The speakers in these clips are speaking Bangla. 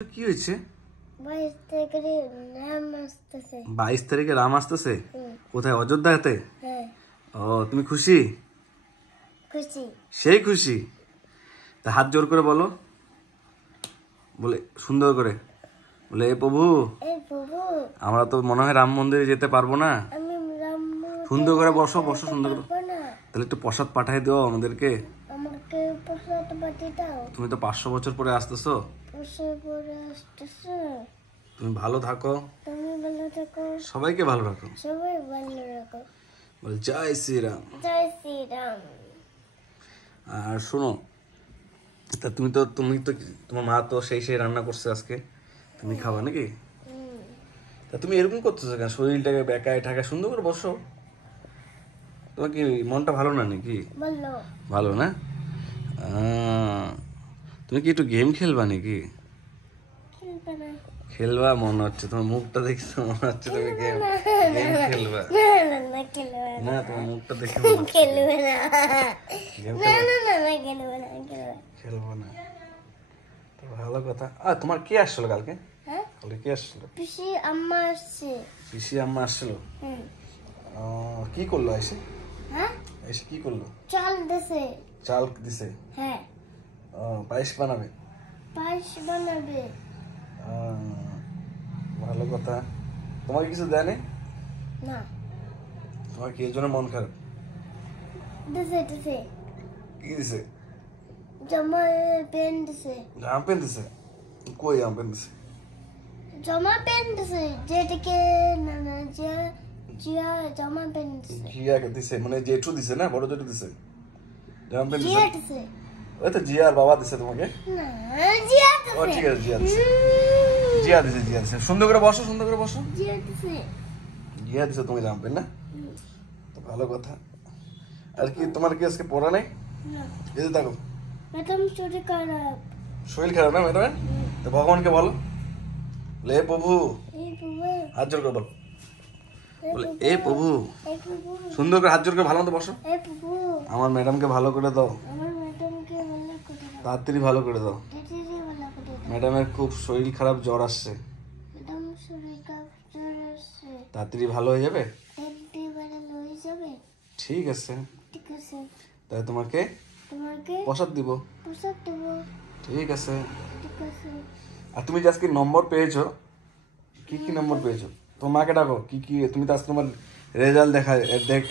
কি হয়েছে? 22 তারিখে রাম আসতেছে। কোথায়? অযোধ্যাতে? ও, তুমি খুশি? খুশি, সেই খুশি। তা হাত জোর করে বলো, বলে সুন্দর করে বলে, এ প্রভু, আমরা তো মনে হয় রাম মন্দিরে যেতে পারবো না। সুন্দর করে বসো বসো, সুন্দর করে। তাহলে একটু প্রসাদ পাঠাই দিও আমাদেরকে। আমাকে প্রসাদ পাঠিয়ে দাও। তুমি তো 500 বছর পরে আসতেছো। তুমি ভালো থাকো, তুমি ভালো থাকো, সবাইকে ভালো রাখো, সবাই ভালো রাখো। বল জয় শ্রীরাম। জয় শ্রীরাম। আর শোনো, তা তুমি তো তোমার মা তো সেই রান্না করছে আজকে, তুমি খাবা নাকি? তা তুমি এরকম করতেছো কেন? শরীরটাকে বেকায় ঠাকায়, সুন্দর করে বসো। তোমার কি মনটা ভালো না নাকি? ভালো। ভালো না? তুমি কি একটু গেম খেলবা নাকি? খেলবে না। খেলবা মনে হচ্ছে, তোমার মুখটা দেখছো মনে হচ্ছে তুমি গেম খেলবা। না, তোমার মুখটা দেখে মনে হচ্ছে খেলবে না। গেম খেলবো না। তো ভালো কথা। তোমার কে আসছিল কালকে? কালকে কে আসছিল? পিসি আম্মা আসছে। পিসি আম্মা আসছিল। কি করলো এসে? এসে কি করলো? চাল দিছে। চাল দিছে? হ্যাঁ। পায়েস বানাবে? পায়েস বানাবে। ভালো কথা। তোমাকে কিছু দেয়নি? না। তোমার কি এর জন্য মন খারাপ? দিছে দিছে। কি দিছে? জামা প্যান্ট দিছে। জামা প্যান্ট দিছে? কই জামা প্যান্ট দিছে? জামা প্যান্ট দিছে, যেটাকে না জিয়া জামা প্যান্ট দিছে। জিয়াকে দিছে মানে জেঠু দিছে না, বড় জেঠু দিছে জামা প্যান্ট জিয়া দিছে? দিছে। ওই তো জিয়া আর বাবা দিছে তোমাকে? না, জিয়া দিছে। ও ঠিক আছে, জিয়া দিছে। জিয়া দিছে, জিয়া দিছে। সুন্দর করে বসো, সুন্দর করে বসো। জিয়া দিছে। জিয়া দিছে তুমি জামা প্যান্ট না? তো ভালো কথা। আর কি তোমার কি আজকে পড়া নেই? না। এতে থাকো। ম্যাডাম শরীর খারাপ। শরীর খারাপ না ম্যাডাম? তো ভগবানকে বলো, লে প্রভু, এই বাবা, হাত জোর করে বলো, বলে এ প্রভু। এই বাবু, সুন্দর করে হাত জোর করে ভালো মতো বসো। এই বাবু, আমার ম্যাডামকে ভালো করে দাও, আমার ম্যাডামকে ভালো করে দাও। তাড়াতাড়ি ভালো করে দাও। দিদিকে ভালো করে দাও। ম্যাডামের খুব শরীর খারাপ, জ্বর আসছে, ম্যাডাম শরীর খারাপ, জ্বর আসছে। তাড়াতাড়ি ভালো হয়ে যাবে? দিদি ভালো হয়ে যাবে। ঠিক আছে, ঠিক আছে। তাই তোমাকে তোমাকে প্রসাদ দিব। প্রসাদ দেবো। ঠিক আছে। ঠিক আছে। আর তুমি যে আজকে নম্বর পেয়েছো, কি কি নম্বর পেয়েছো? তোমার মাকে ডাকো, কি কি তুমি তো আজকে তোমার রেজাল্ট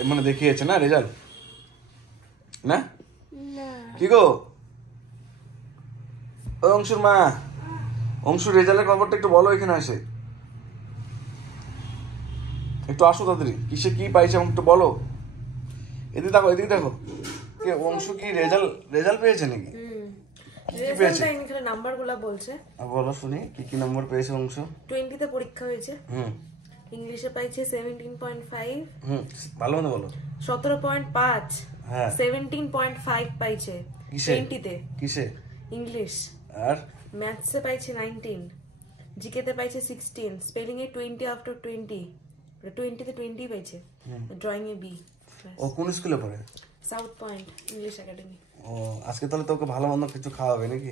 মানে দেখিয়েছে না রেজাল্ট না? না। কি গো ওই অংশুর মা, অংশুর রেজাল্টের খবরটা একটু বলো এখানে আসে, একটু আসো তাড়াতাড়ি। কিসে কি পাইছে একটু বলো। এদিকে দেখো, এদিকে দেখো। কে অংশু কি রেজাল্ট পেয়েছে নাকি? কি পেয়েছে? এখানে নাম্বারগুলো বলছে। বলো শুনি, কি কি নম্বর পেয়েছে অংশু? 20 তে পরীক্ষা হয়েছে। হুম। ইংলিশে পাইছে 17.5। ভালো মতো বলো। 17.5। হ্যাঁ। 17.5 পাইছে। কিসে? 20 তে। কিসে? ইংলিশ। আর ম্যাথসে পাইছে 19। জিকে তে পাইছে 16। স্পেলিং এ 20 আফটার 20। 20 তে 20 পাইছে। Drawing A B. ও কোন স্কুলে পড়ে? South point English academy. ও, আজকে তাহলে তোকে ভালো মন্দ কিছু খাওয়াবে নাকি?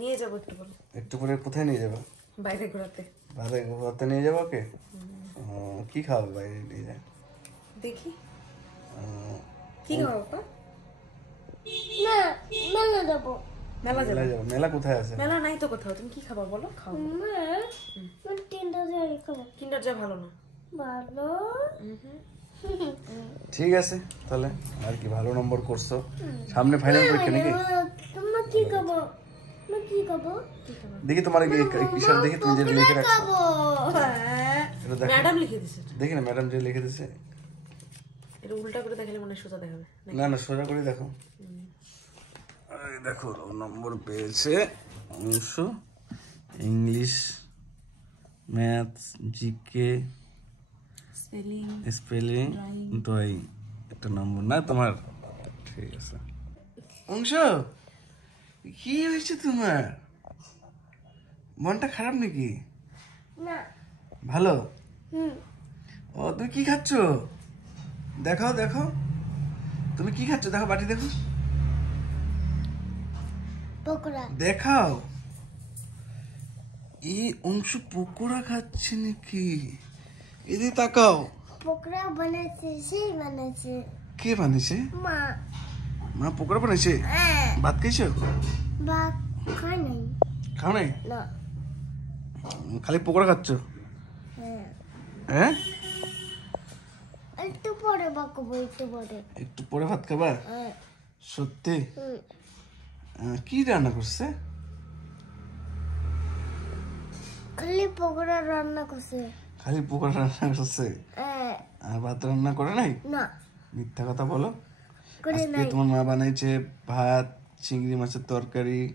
নিয়ে যাবো একটু পরে। একটু পরে কোথায় নিয়ে যাবো? বাইরে ঘোরাতে। বাইরে ঘুরতে নিয়ে যাবো ওকে? কি খাওয়াবে বাইরে নিয়ে যায়? দেখি কি খাওয়া বাবা? না, মেলা যাবো। মেলা যাবে? মেলা কোথায় আছে? মেলা নাই তো কোথাও। তুমি কি খাবার বলো? খাও। তিনটা জায়গায় খাবো। কিন্ডার জয় ভালো না। ভালো। ঠিক আছে তাহলে, আর কি ভালো নম্বর করছো, সামনে ফাইনাল পরীক্ষা নাকি? তোমরা কি খাবো? তোমরা কি খাবো? দেখি তোমার কিসের, দেখি তুমি যে লিখে রাখছো। খাবো। এটা দেখো, ম্যাডাম লিখে দিছে। দেখি না ম্যাডাম যে লিখে দিছে। এটা উল্টা করে দেখালে মনে হয় সোজা দেখাবে। না না, সোজা করে দেখো। এই দেখো নম্বর পেয়েছে Anshu, English, maths, GK, spelling, drawing. একটা নম্বর না তোমার? ঠিক আছে। অংশু, কি হয়েছে তোমার? মনটা খারাপ নাকি? না। ভালো? ও, তুমি কি খাচ্ছ? দেখাও দেখো, তুমি কি খাচ্ছ? দেখো বাটি দেখো, পকোড়া। দেখাও। এই অংশ পকোড়া খাচ্ছে নাকি? এদিকে তাকাও। পকোড়া বানাচ্ছে, সেই বানাচ্ছে। কে বানিয়েছে? মা। মা পকোড়া বানিয়েছে? ভাত খাইছো? বা খায় নাই। খাও নাই? না। খালি পকোড়া খাচ্ছ? হ্যাঁ। হ্যাঁ, একটু পরে বাকবো, একটু পরে। একটু পরে ভাত খাবা? হ্যাঁ। সত্যি? হুম। কি রান্না করছে? খালি পকোড়া রান্না করছে। খালি পকোড়া রান্না করছে? হ্যাঁ। আর ভাত রান্না করে নাই? না। মিথ্যা কথা বলো। করে আজকে নাই। তোমার মা বানাইছে ভাত, চিংড়ি মাছের তরকারি,